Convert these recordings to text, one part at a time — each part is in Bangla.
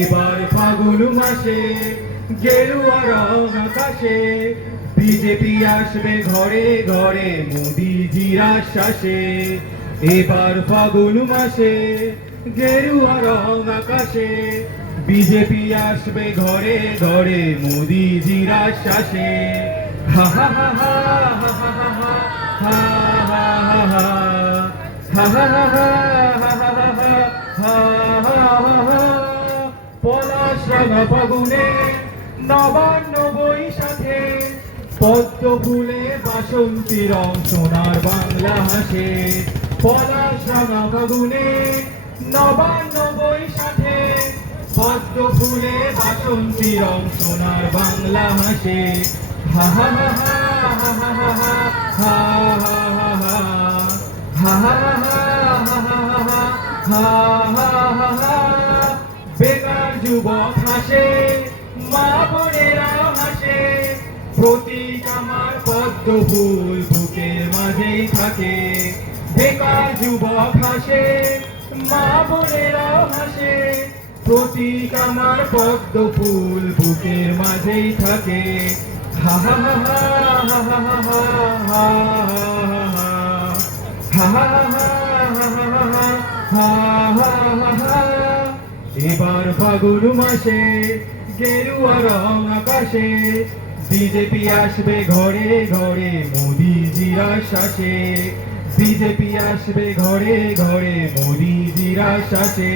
এবার ফাগুন মাসে গেরুয়া রং আকাশে, বিজেপি আসবে ঘরে ঘরে মোদি আশ্বাসে। এবার ফাগুন মাসে গেরুয়া রং আকাশে, বিজেপি আসবে ঘরে ঘরে মোদি আশ্বাসে। হা হা হা হা পলাশ রাঙা ফাগুনে নবান্ন বৈশাখে পদ্ম ফুলে বাসন্তী রং সোনার বাংলা হাসে পলাশ রাঙা ফাগুনে নবান্ন বৈশাখে পদ্ম ফুলে বাসন্তী রং সোনার বাংলা হাসে হা হা হা হা হা হা হা হা হা হা হা হা বেকার যুবক হাসে মা বোনেরা হাসে প্রতীক আমার পদ্ম ফুল বুকের মাঝেই থাকে বেকার যুবক হাসে মা বোনেরা হাসে প্রতীক আমার পদ্ম ফুল বুকের মাঝেই থাকে হা হা হা হা হা হা হা হা হা হা হা এবার ফাগুন মাসে, গেরুয়া রং আকাশে বিজেপি আসবে ঘরে ঘরে, মোদিজির আশ্বাসে। বিজেপি আসবে ঘরে ঘরে, মোদিজির আশ্বাসে।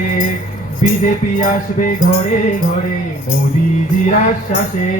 বিজেপি আসবে ঘরে ঘরে, মোদিজির আশ্বাসে।